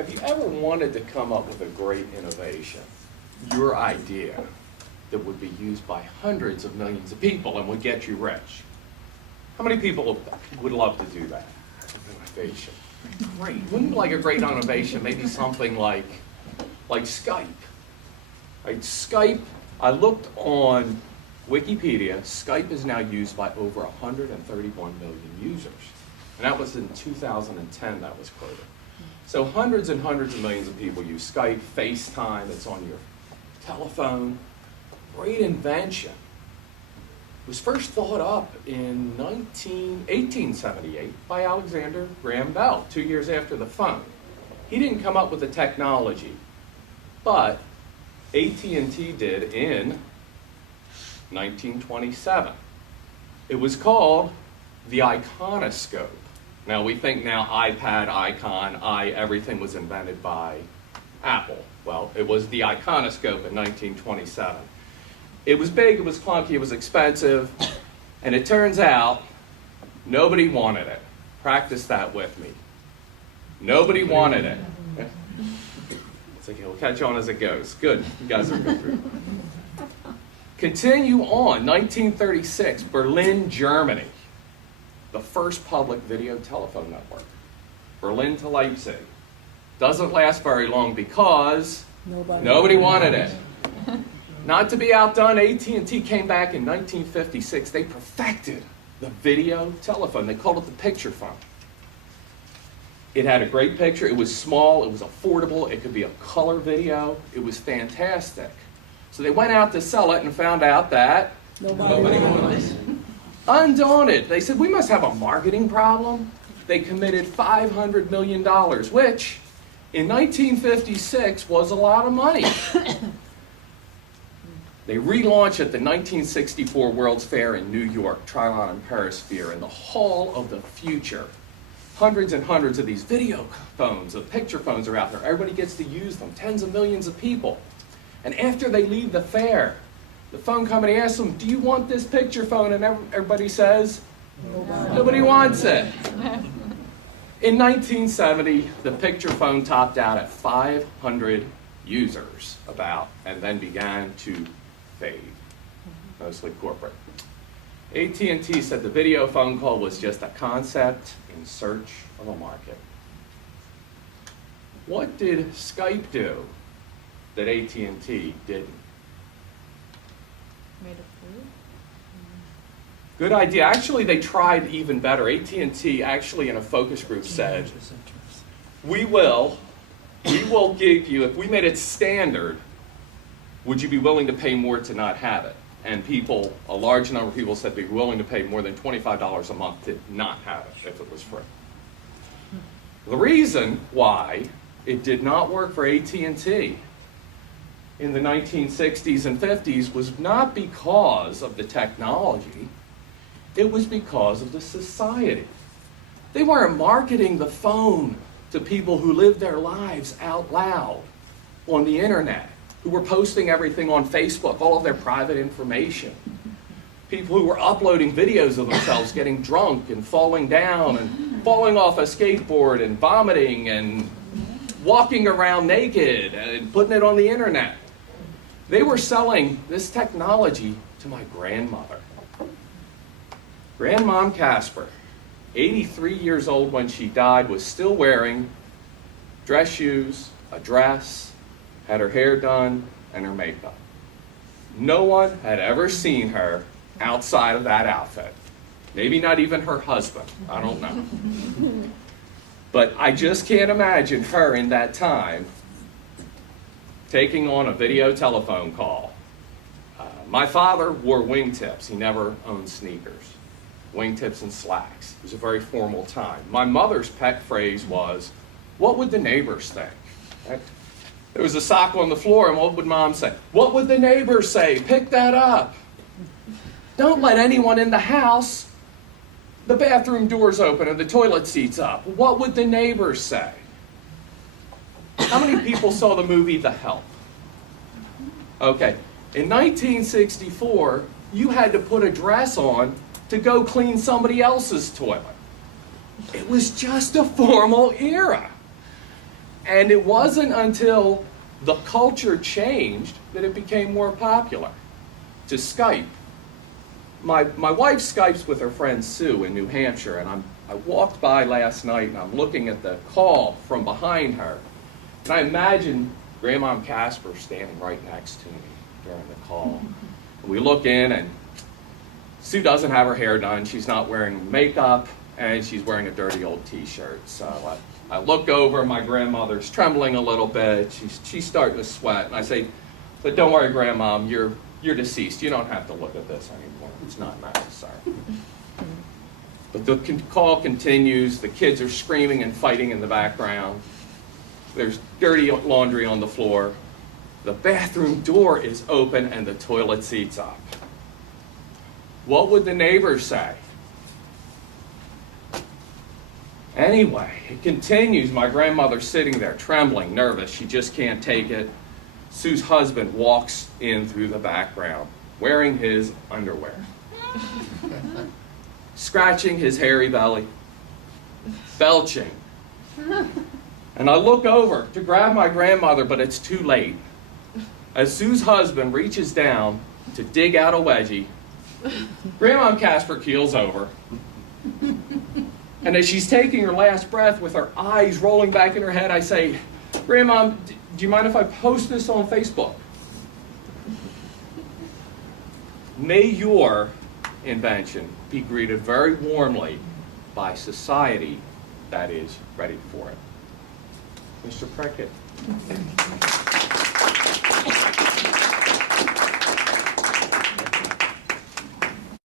Have you ever wanted to come up with a great innovation, your idea, that would be used by hundreds of millions of people and would get you rich? How many people would love to do that? Innovation. Great. Wouldn't you like a great innovation? Maybe something like Skype. Right? Skype, I looked on Wikipedia, Skype is now used by over 131 million users. And that was in 2010 that was quoted. So hundreds and hundreds of millions of people use Skype, FaceTime, it's on your telephone. Great invention. It was first thought up in 1878 by Alexander Graham Bell, 2 years after the phone. He didn't come up with the technology, but AT&T did in 1927. It was called the iconoscope. Now we think now iPad, icon, everything was invented by Apple. Well, it was the iconoscope in 1927. It was big, it was clunky, it was expensive, and it turns out nobody wanted it. Practice that with me. Nobody wanted it. It's okay, we'll catch on as it goes. Good, you guys are good. Continue on, 1936, Berlin, Germany. The first public video telephone network. Berlin to Leipzig. Doesn't last very long because nobody wanted it. Not to be outdone, AT&T came back in 1956. They perfected the video telephone. They called it the picture phone. It had a great picture. It was small. It was affordable. It could be a color video. It was fantastic. So they went out to sell it and found out that nobody wanted it. Undaunted, they said, we must have a marketing problem. They committed $500 million, which in 1956 was a lot of money. They relaunched at the 1964 World's Fair in New York, Trilon and Perisphere, in the Hall of the Future. Hundreds and hundreds of these video phones, of picture phones are out there. Everybody gets to use them, tens of millions of people. And after they leave the fair, the phone company asks them, do you want this picture phone? And everybody says, nobody wants it. In 1970, the picture phone topped out at 500 users about, and then began to fade, mostly corporate. AT&T said the video phone call was just a concept in search of a market. What did Skype do that AT&T didn't? Made of food? Good idea. Actually, they tried even better. AT&T actually in a focus group said, we will give you, if we made it standard, would you be willing to pay more to not have it? And people, a large number of people said they'd be willing to pay more than $25 a month to not have it if it was free. The reason why it did not work for AT&T in the 1960s and 50s was not because of the technology, it was because of the society. They weren't marketing the phone to people who lived their lives out loud on the internet, who were posting everything on Facebook, all of their private information. People who were uploading videos of themselves getting drunk and falling down and falling off a skateboard and vomiting and walking around naked and putting it on the internet. They were selling this technology to my grandmother. Grandmom Casper, 83 years old when she died, was still wearing dress shoes, a dress, had her hair done, and her makeup. No one had ever seen her outside of that outfit. Maybe not even her husband, I don't know. But I just can't imagine her in that time taking on a video telephone call. My father wore wingtips. He never owned sneakers. Wingtips and slacks. It was a very formal time. My mother's pet phrase was, what would the neighbors think? Right? There was a sock on the floor, and what would Mom say? What would the neighbors say? Pick that up. Don't let anyone in the house. The bathroom door's open and the toilet seat's up. What would the neighbors say? How many people saw the movie The Help? Okay. In 1964, you had to put a dress on to go clean somebody else's toilet. It was just a formal era. And it wasn't until the culture changed that it became more popular to Skype. My wife Skypes with her friend Sue in New Hampshire, and I walked by last night and I'm looking at the call from behind her. And I imagine Grandma Casper standing right next to me during the call. And we look in, and Sue doesn't have her hair done. She's not wearing makeup, and she's wearing a dirty old t-shirt. So I look over, my grandmother's trembling a little bit. She's starting to sweat. And I say, but don't worry, Grandma, you're deceased. You don't have to look at this anymore. It's not necessary. But the call continues. The kids are screaming and fighting in the background. There's dirty laundry on the floor. The bathroom door is open and the toilet seat's up. What would the neighbors say? Anyway, it continues. My grandmother's sitting there trembling, nervous. She just can't take it. Sue's husband walks in through the background, wearing his underwear, scratching his hairy belly, belching. And I look over to grab my grandmother, but it's too late. As Sue's husband reaches down to dig out a wedgie, Grandma Casper keels over. And as she's taking her last breath with her eyes rolling back in her head, I say, Grandma, do you mind if I post this on Facebook? May your invention be greeted very warmly by society that is ready for it. Mr. Prickett.